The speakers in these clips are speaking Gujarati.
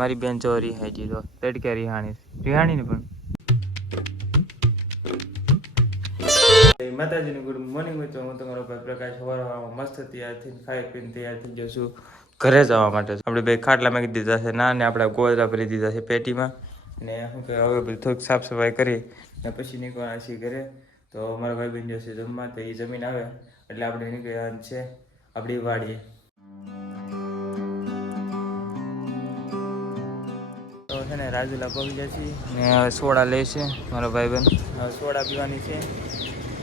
મારી બેન જો રિહાઈ તો તડકે રિહાણી ને પણ માતાજીને ગુડ મોર્નિંગ મિત્રો, હું તમારો ભાઈ પ્રકાશ સવારમાં મસ્ત તૈયારથી ખાઈ પીને તૈયાર થઈ જશું ઘરે જવા માટે. આપણે બે ખાટલા મૂકી દીધા છે ના ને આપણે ગોદરા ભરી દીધા છે પેટીમાં ને શું કે હવે બધું થોડીક સાફ સફાઈ કરી ને પછી નીકળવાના છીએ ઘરે. તો મારા ભાઈ બહેન જશે જમવા, તો એ જમીન આવે એટલે આપણે નીકળવાનું છે આપણી વાડીએ. તો છે ને રાજુલા પગી જશે ને હવે સોડા લે છે મારો ભાઈ બહેન. હવે સોડા પીવાની છે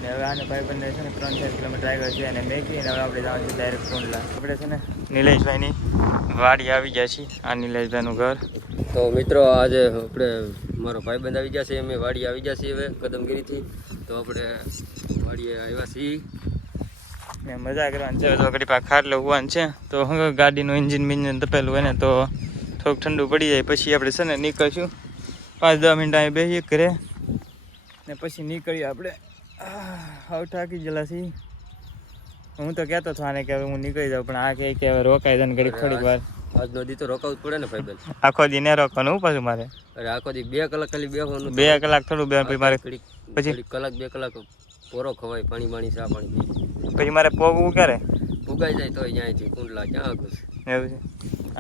ને હવે આને ભાઈ બંને છે ને 3-4 કિલોમીટર આગળ છે અને મેકીને હવે આપણે જવાનું છે ડાયરેક્ટ કુંડલા. આપણે છે ને નિલેશભાઈની વાડી આવી ગયા છીએ, આ નિલેશભાઈનું ઘર. તો મિત્રો આજે આપણે મારો ભાઈબંધ આવી ગયા છે, અમે વાડી આવી ગયા છીએ હવે કદમગીરીથી. તો આપણે વાડીએ આવ્યા છીએ ને મજા કરવાની છે. તો ઘડી પાસે ખાટલો હોવાનું છે, તો શું ગાડીનું ઇન્જિન બિન્જિન તપેલું હોય ને તો થોડુંક ઠંડુ પડી જાય પછી આપણે છે ને નીકળશું. 5-10 મિનિટ અહીં બેસીએ ઘરે ને પછી નીકળીએ આપણે. હવે થાકી ગયેલા છીએ. હું તો કહેતો હતો આને કે હવે હું નીકળી જાઉં, પણ આ કહે કે હવે રોકાઈ જાય ને ઘડી થોડીક વાર. આજનો દી તો રોકાવું જ પડે ને ભાઈબંધ. આખો દી ને રોકવાનું પાછું મારે. અરે આખો દી 2 કલાક ખાલી બેસવાનું. 2 કલાક થોડું બે પછી મારે પછી કલાક 2 કલાક પોરો ખવાય, પાણી બાણી ચા પાણી પી પછી મારે પોગવું ક્યારે ઉગાઈ જાય તો અહીંયાથી કુંડલા ક્યાં આગળ એવું છે.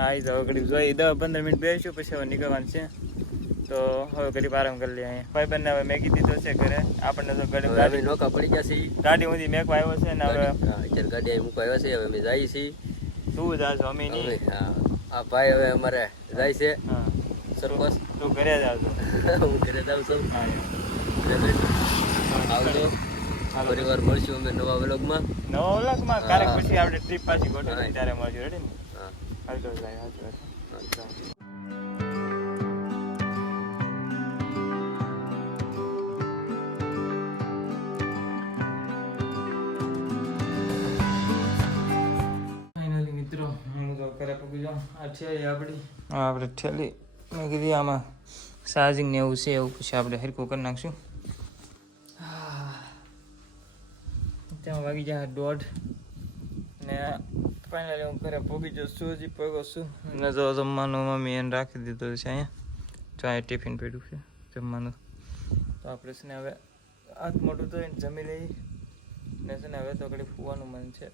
આવી જાવ ઘડી જોઈ 10-15 મિનિટ બેસીશું પછી હવે નીકળવાનું છે. તો હવે ઘડી આરામ કરી લઈએ. અહીંયા ભાઈ બંને હવે મેગી દીધો છે ઘરે. આપણને તો ગાડી નોકા પડી ગયા છે, ગાડી ઊંધી મેકવા આવ્યો છે ને હવે અત્યારે ગાડી અહીં મૂકવા આવ્યા છે. હવે અમે જઈએ છીએ. તું જાજો અમે નહીં. આ ભાઈ હવે અમારે જાય છે હા સરપંચ. તું ઘરે જ આવજો. હું ઘરે જાઉં છું. આવજો. પરિવાર મળશું અમે નવા વ્લોગમાં. નવા વ્લોગમાં ક્યારેક પછી આપણે ટ્રીપ પાછી ગોઠવીએ ત્યારે મળજો. રેડી ને? હા હાલતો જાય હાલતો. ફાઇનલી મિત્રો હું તો ઘરે પગી જાઉં. આ થેલી આપણી આપણે થેલી મેં કીધી આમાં ચાર્જિંગ ને એવું છે, એવું પછી આપણે હરખું કરી નાખશું. ત્યાં વાગી જાય 1:30 ને ફાઇનલી હું ઘરે પહોંચી જશું. હજી પગો છું ને જો જમવાનું મમ્મી એને રાખી દીધું છે અહીંયા. જો અહીંયા ટિફિન પડ્યું છે જમવાનું. તો આપણે છે ને હવે હાથ મોટું ધોઈને જમી લઈએ ને છે ને હવે તો ઘડી ફૂવાનું મન છે.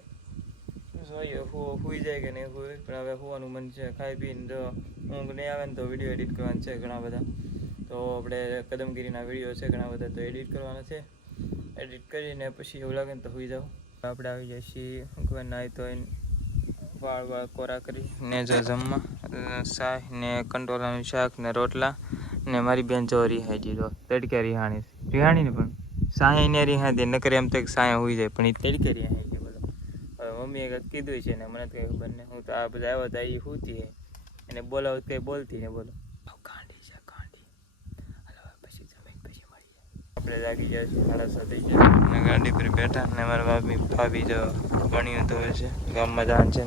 જોઈએ સુઈ જાય કે નહીં સુઈ, પણ હવે સુવાનું મન છે. ખાઈ પીને જો ઊંઘ નહીં આવે ને તો વિડીયો એડિટ કરવાના છે ઘણા બધા. તો આપણે કદમગીરીના વિડીયો છે ઘણા બધા, તો એડિટ કરવાના છે. એડિટ કરીને પછી એવું લાગે ને તો સુઈ જાઉં. આપણે આવી જાય છીએ કોઈ નાહી તો વાળ કોરા કરી ને જો જમવા શાક ને કંટોલાનું શાક ને રોટલા ને મારી બેન જો રિહાઈ તો તડકે રિહાણી ને પણ સાંય ને રિહાઈ દે નકર એમ તો સાંય હોઈ જાય, પણ એ તડકે રિહાઈ ગઈ. બોલો હવે મમ્મીએ કંઈક કીધું છે ને મને તો કંઈ ખબર નહીં. હું તો આ બધા આવ્યા હતા એ સુતી એને બોલાવું કંઈ બોલતી ને બોલો કાંડી છે કાંડી. હાલો પછી જમીન પછી મળી જાય. આપણે લાગી જાય 7:30 થઈ જાય ને ગાડી પર બેઠા ને મારા ભાભી જો ભણ્યું તો છે ગામમાં જવાનું છે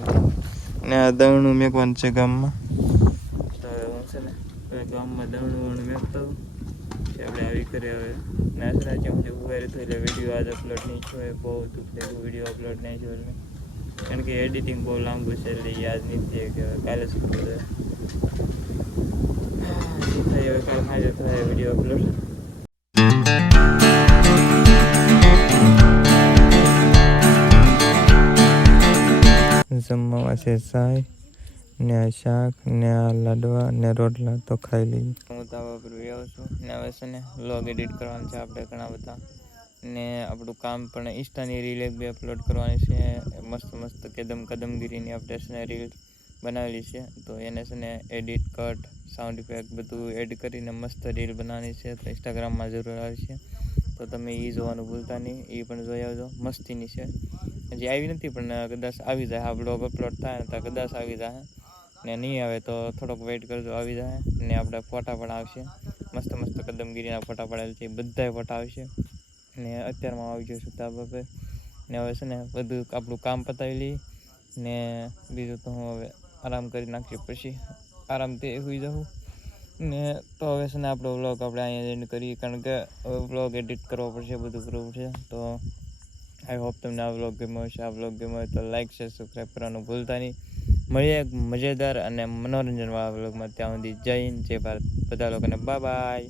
ને આ દવણું મેકવાનું છે ગામમાં. તો હું છે ને ગામમાં દવણું મેકતો આપણે આવી કરીએ. હવે નાસરા જ્યાં સુધી ઉગાડી થયું એટલે વિડીયો આજ અપલોડ નહીં થયો. બહુ દુઃખ વિડીયો અપલોડ નહીં થયો એટલે કારણ કે એડિટિંગ બહુ લાંબુ છે એટલે યાદ નથી થયે કે કાલે શું કરું થાય. હવે કાલે સાંજે થાય વિડીયો અપલોડ. જમવામાં છે સાય ને શાક ને આ લાડવા ને રોટલા તો ખાઈ લઈએ. હું તાવા પર આવ્યો છું ને હવે છે ને વ્લોગ એડિટ કરવાનું છે આપણે ઘણા બધા ને આપણું કામ પણ ઇન્સ્ટાની રીલ એક બે અપલોડ કરવાની છે. મસ્ત કદમગીરીની આપણે છે ને રીલ બનાવેલી છે, તો એને છે ને એડિટ કટ સાઉન્ડ ઇફેક્ટ બધું એડ કરીને મસ્ત રીલ બનાવવાની છે. તો ઇન્સ્ટાગ્રામમાં જરૂર આવી છે, તો તમે એ જોવાનું ભૂલતા નહીં. એ પણ જોઈ આવજો, મસ્તીની છે. હજી આવી નથી પણ કદાચ આવી જાય. આ બ્લોગ અપલોડ થાય ને તો કદાચ આવી જાય ને નહીં આવે તો થોડોક વેઇટ કરજો, આવી જાય. ને આપણે ફોટા પણ આવશે મસ્ત કદમગીરીના ફોટા પડેલ છે, બધાય ફોટા આવશે. ને અત્યારમાં આવી જઈશું ધાબા પર ને હવે છે ને બધું આપણું કામ પતાવી લઈએ ને બીજું તો હું હવે આરામ કરી નાખીએ પછી આરામથી સુઈ જાઉં ને. તો હવે છે ને આપણો વ્લોગ આપણે અહીંયા એન્ડ કરીએ કારણ કે વ્લોગ એડિટ કરવો પડશે, બધું કરવું પડશે. તો આઈ હોપ તમને આ વ્લોગ ગમ્યો હશે. આ વ્લોગ ગમ્યો હોય તો લાઈક શેર સબસ્ક્રાઈબ કરવાનું ભૂલતા નહીં મળીએ એક મજેદાર અને મનોરંજનવાળા વ્લોગમાં. ત્યાં સુધી જય હિન્દ, જય ભારત. બધા લોકોને બાય બાય.